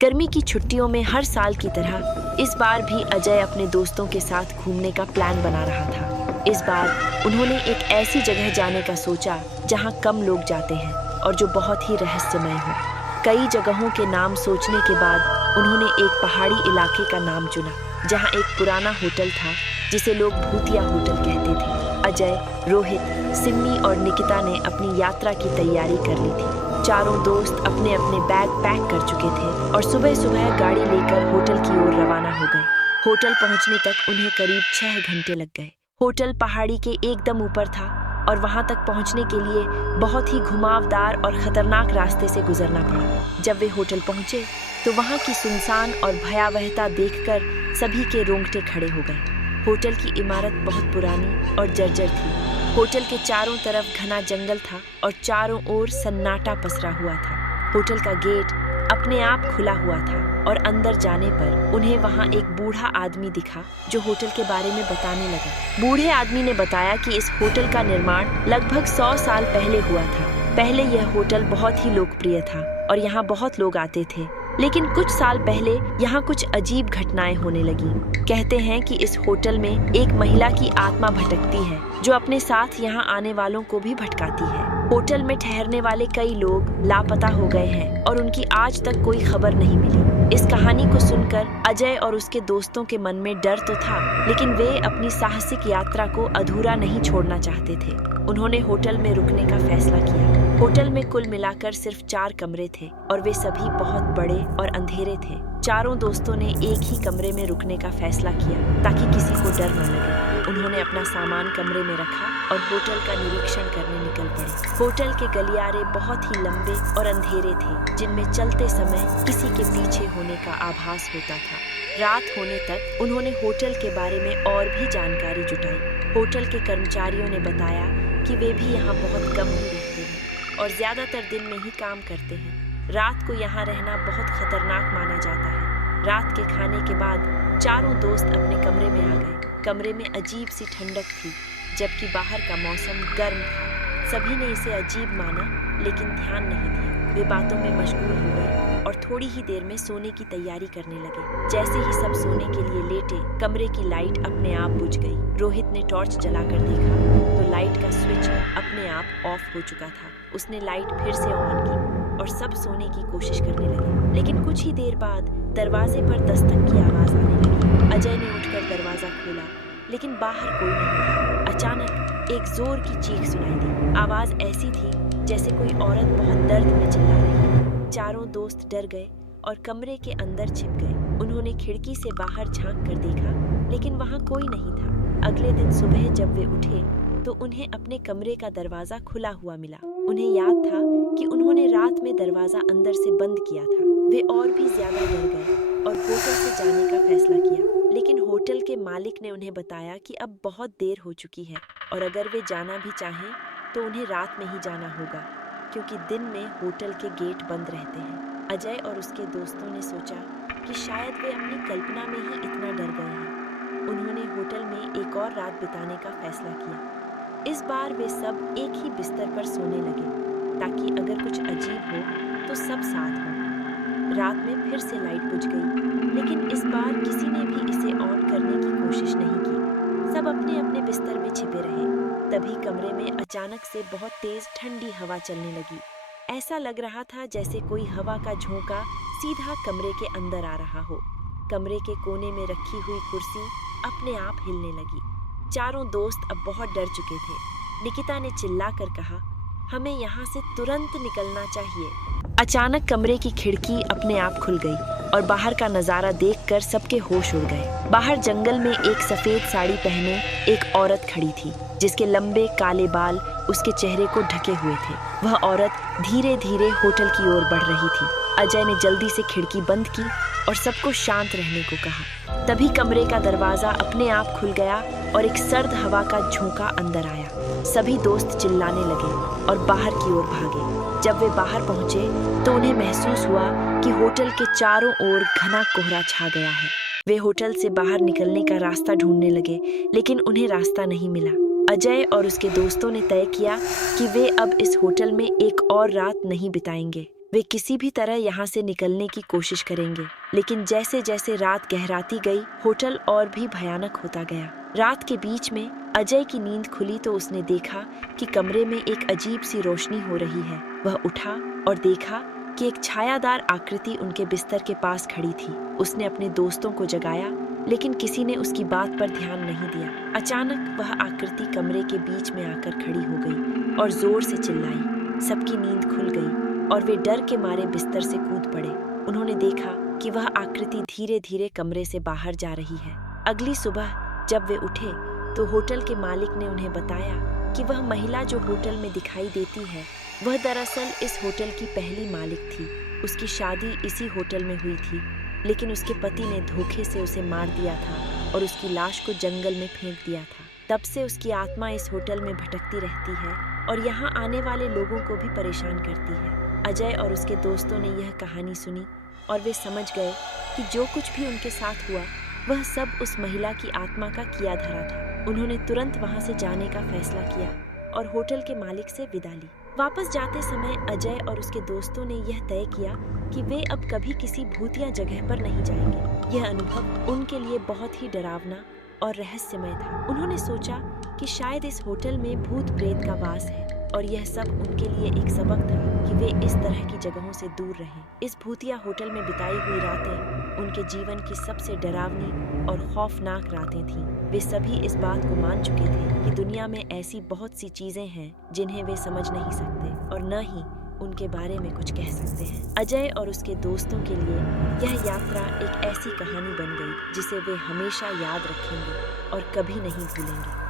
गर्मी की छुट्टियों में हर साल की तरह इस बार भी अजय अपने दोस्तों के साथ घूमने का प्लान बना रहा था। इस बार उन्होंने एक ऐसी जगह जाने का सोचा जहां कम लोग जाते हैं और जो बहुत ही रहस्यमय हो। कई जगहों के नाम सोचने के बाद उन्होंने एक पहाड़ी इलाके का नाम चुना जहां एक पुराना होटल था जिसे लोग भूतिया होटल कहते थे। अजय, रोहित, सिम्मी और निकिता ने अपनी यात्रा की तैयारी कर ली थी। चारों दोस्त अपने अपने बैग पैक कर चुके थे और सुबह सुबह गाड़ी लेकर होटल की ओर रवाना हो गए। होटल पहुंचने तक उन्हें करीब 6 घंटे लग गए। होटल पहाड़ी के एकदम ऊपर था और वहां तक पहुंचने के लिए बहुत ही घुमावदार और खतरनाक रास्ते से गुजरना पड़ा। जब वे होटल पहुंचे तो वहां की सुनसान और भयावहता देखकर सभी के रोंगटे खड़े हो गए। होटल की इमारत बहुत पुरानी और जर्जर थी। होटल के चारों तरफ घना जंगल था और चारों ओर सन्नाटा पसरा हुआ था। होटल का गेट अपने आप खुला हुआ था और अंदर जाने पर उन्हें वहां एक बूढ़ा आदमी दिखा जो होटल के बारे में बताने लगा। बूढ़े आदमी ने बताया कि इस होटल का निर्माण लगभग 100 साल पहले हुआ था। पहले यह होटल बहुत ही लोकप्रिय था और यहाँ बहुत लोग आते थे, लेकिन कुछ साल पहले यहाँ कुछ अजीब घटनाएं होने लगी। कहते हैं कि इस होटल में एक महिला की आत्मा भटकती है जो अपने साथ यहाँ आने वालों को भी भटकाती है। होटल में ठहरने वाले कई लोग लापता हो गए हैं और उनकी आज तक कोई खबर नहीं मिली। इस कहानी को सुनकर अजय और उसके दोस्तों के मन में डर तो था, लेकिन वे अपनी साहसिक यात्रा को अधूरा नहीं छोड़ना चाहते थे। उन्होंने होटल में रुकने का फैसला किया। होटल में कुल मिलाकर सिर्फ 4 कमरे थे और वे सभी बहुत बड़े और अंधेरे थे। चारों दोस्तों ने एक ही कमरे में रुकने का फैसला किया ताकि किसी को डर न लगे। उन्होंने अपना सामान कमरे में रखा और होटल का निरीक्षण करने निकल पड़े। होटल के गलियारे बहुत ही लंबे और अंधेरे थे, जिनमें चलते समय किसी के पीछे होने का आभास होता था। रात होने तक उन्होंने होटल के बारे में और भी जानकारी जुटाई। होटल के कर्मचारियों ने बताया कि वे भी यहाँ बहुत कम ही रहते हैं और ज्यादातर दिन में ही काम करते हैं। रात को यहाँ रहना बहुत खतरनाक माना जाता है। रात के खाने के बाद चारों दोस्त अपने कमरे में आ गए। कमरे में अजीब सी ठंडक थी, जबकि बाहर का मौसम गर्म था। सभी ने इसे अजीब माना, लेकिन ध्यान नहीं दिया। वे बातों में मशगूल हो गए और थोड़ी ही देर में सोने की तैयारी करने लगे। जैसे ही सब सोने के लिए लेटे, कमरे की लाइट अपने आप बुझ गई। रोहित ने टॉर्च जलाकर देखा तो लाइट का स्विच अपने आप ऑफ हो चुका था। उसने लाइट फिर से ऑन की और सब सोने की कोशिश करने लगे, लेकिन कुछ ही देर बाद दरवाजे पर दस्तक की आवाज आने लगी। अजय ने उठकर दरवाजा खोला, लेकिन बाहर कोई नहीं था। अचानक एक जोर की चीख सुनाई दी। आवाज ऐसी थी जैसे कोई औरत बहुत दर्द में चिल्ला रही है। चारों दोस्त डर गए और कमरे के अंदर छिप गए। उन्होंने खिड़की से बाहर झांक कर देखा, लेकिन वहां कोई नहीं था। अगले दिन सुबह जब वे उठे तो उन्हें अपने कमरे का दरवाजा खुला हुआ मिला। उन्हें याद था कि उन्होंने रात में दरवाजा अंदर से बंद किया था। वे और भी ज्यादा डर गए और होटल से जाने का फैसला किया, लेकिन होटल के मालिक ने उन्हें बताया कि अब बहुत देर हो चुकी है और अगर वे जाना भी चाहें तो उन्हें रात में ही जाना होगा, क्योंकि दिन में होटल के गेट बंद रहते हैं। अजय और उसके दोस्तों ने सोचा कि शायद वे अपनी कल्पना में ही इतना डर गए हैं। उन्होंने होटल में एक और रात बिताने का फैसला किया। इस बार वे सब एक ही बिस्तर पर सोने लगे ताकि अगर कुछ अजीब हो तो सब साथ हों। रात में फिर से लाइट बुझ गई, लेकिन इस बार किसी ने भी इसे ऑन करने की कोशिश नहीं की। सब अपने अपने बिस्तर में छिपे रहे। तभी कमरे में अचानक से बहुत तेज ठंडी हवा चलने लगी। ऐसा लग रहा था जैसे कोई हवा का झोंका सीधा कमरे के अंदर आ रहा हो। कमरे के कोने में रखी हुई कुर्सी अपने आप हिलने लगी। चारों दोस्त अब बहुत डर चुके थे। निकिता ने चिल्लाकर कहा, हमें यहाँ से तुरंत निकलना चाहिए। अचानक कमरे की खिड़की अपने आप खुल गई और बाहर का नजारा देखकर सबके होश उड़ गए। बाहर जंगल में एक सफेद साड़ी पहने एक औरत खड़ी थी, जिसके लंबे काले बाल उसके चेहरे को ढके हुए थे। वह औरत धीरे धीरे होटल की ओर बढ़ रही थी। अजय ने जल्दी से खिड़की बंद की और सबको शांत रहने को कहा। तभी कमरे का दरवाजा अपने आप खुल गया और एक सर्द हवा का झोंका अंदर आया। सभी दोस्त चिल्लाने लगे और बाहर की ओर भागे। जब वे बाहर पहुंचे तो उन्हें महसूस हुआ कि होटल के चारों ओर घना कोहरा छा गया है। वे होटल से बाहर निकलने का रास्ता ढूंढने लगे, लेकिन उन्हें रास्ता नहीं मिला। अजय और उसके दोस्तों ने तय किया कि वे अब इस होटल में एक और रात नहीं बिताएंगे। वे किसी भी तरह यहाँ से निकलने की कोशिश करेंगे। लेकिन जैसे जैसे रात गहराती गई, होटल और भी भयानक होता गया। रात के बीच में अजय की नींद खुली तो उसने देखा कि कमरे में एक अजीब सी रोशनी हो रही है। वह उठा और देखा कि एक छायादार आकृति उनके बिस्तर के पास खड़ी थी। उसने अपने दोस्तों को जगाया, लेकिन किसी ने उसकी बात पर ध्यान नहीं दिया। अचानक वह आकृति कमरे के बीच में आकर खड़ी हो गई और जोर से चिल्लाई। सबकी नींद खुल गई और वे डर के मारे बिस्तर से कूद पड़े। उन्होंने देखा कि वह आकृति धीरे धीरे कमरे से बाहर जा रही है। अगली सुबह जब वे उठे तो होटल के मालिक ने उन्हें बताया कि वह महिला जो होटल में दिखाई देती है, वह दरअसल इस होटल की पहली मालिक थी। उसकी शादी इसी होटल में हुई थी, लेकिन उसके पति ने धोखे से उसे मार दिया था और उसकी लाश को जंगल में फेंक दिया था। तब से उसकी आत्मा इस होटल में भटकती रहती है और यहाँ आने वाले लोगों को भी परेशान करती है। अजय और उसके दोस्तों ने यह कहानी सुनी और वे समझ गए कि जो कुछ भी उनके साथ हुआ वह सब उस महिला की आत्मा का किया धरा था। उन्होंने तुरंत वहां से जाने का फैसला किया और होटल के मालिक से विदा ली। वापस जाते समय अजय और उसके दोस्तों ने यह तय किया कि वे अब कभी किसी भूतिया जगह पर नहीं जाएंगे। यह अनुभव उनके लिए बहुत ही डरावना और रहस्यमय था। उन्होंने सोचा कि शायद इस होटल में भूत प्रेत का वास है और यह सब उनके लिए एक सबक था कि वे इस तरह की जगहों से दूर रहें। इस भूतिया होटल में बिताई हुई रातें उनके जीवन की सबसे डरावनी और खौफनाक रातें थीं। वे सभी इस बात को मान चुके थे कि दुनिया में ऐसी बहुत सी चीजें हैं जिन्हें वे समझ नहीं सकते और न ही उनके बारे में कुछ कह सकते हैं। अजय और उसके दोस्तों के लिए यह यात्रा एक ऐसी कहानी बन गई जिसे वे हमेशा याद रखेंगे और कभी नहीं भूलेंगे।